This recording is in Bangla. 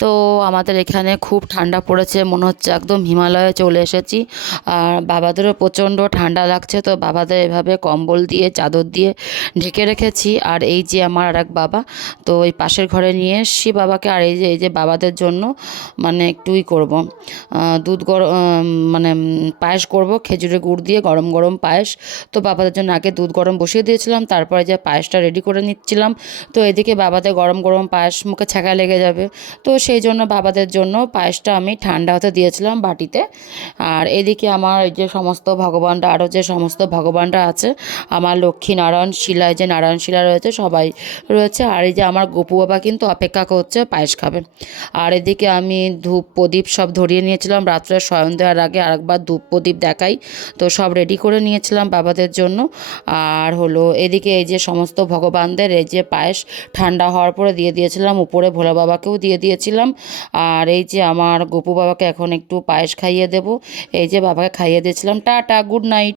তো আমাদের এখানে খুব ঠান্ডা পড়েছে, মনে হচ্ছে একদম হিমালয়ে চলে এসেছি। আর বাবাদেরও প্রচণ্ড ঠান্ডা লাগছে, তো বাবাদের এভাবে কম্বল দিয়ে চাদর দিয়ে ঢেকে রেখেছি। আর এই যে আমার আরেক বাবা, তো ওই পাশের ঘরে নিয়ে এসছি বাবাকে। আর এই যে বাবাদের জন্য মানে একটুই করব, দুধ গরম মানে পায়েস করব খেজুরের গুড় দিয়ে, গরম গরম পায়েস। তো বাবাদের জন্য আগে দুধ গরম বসিয়ে দিয়েছিলাম, তারপরে যে পায়েসটা রেডি করে নিচ্ছিলাম। তো এদিকে বাবাদের গরম গরম পায়েস মুখে ছ্যাঁকা লেগে যাবে, তো সেই জন্য বাবাদের জন্য পায়েসটা আমি ঠান্ডা হতে দিয়েছিলাম বাটিতে। আর এদিকে আমার এই যে সমস্ত ভগবানরা, আরও যে সমস্ত ভগবানরা আছে, আমার লক্ষ্মী নারায়ণ শিলায় যে নারায়ণ শিলা রয়েছে সবাই রয়েছে। আর এই যে আমার গপু বাবা কিন্তু অপেক্ষা করছে পায়েস খাবে। আর এদিকে আমি ধূপ প্রদীপ সব ধরিয়ে নিয়েছিলাম, রাত্রে শয়ন দেওয়ার আগে আরেকবার ধূপ প্রদীপ দেখাই, তো সব রেডি করে নিয়েছিলাম বাবাদের জন্য। আর হলো এদিকে এই যে সমস্ত ভগবানদের এই যে পায়েস ঠান্ডা হওয়ার পরে দিয়ে দিয়েছিলাম, উপরে ভোলা বাবাকেও দিয়ে দিয়েছিলাম। আর এই যে আমার গপু বাবাকে এখন একটু পায়েস খাইয়ে দেব। এই যে বাবাকে খাইয়ে দিয়েছিলাম। Tata, good night.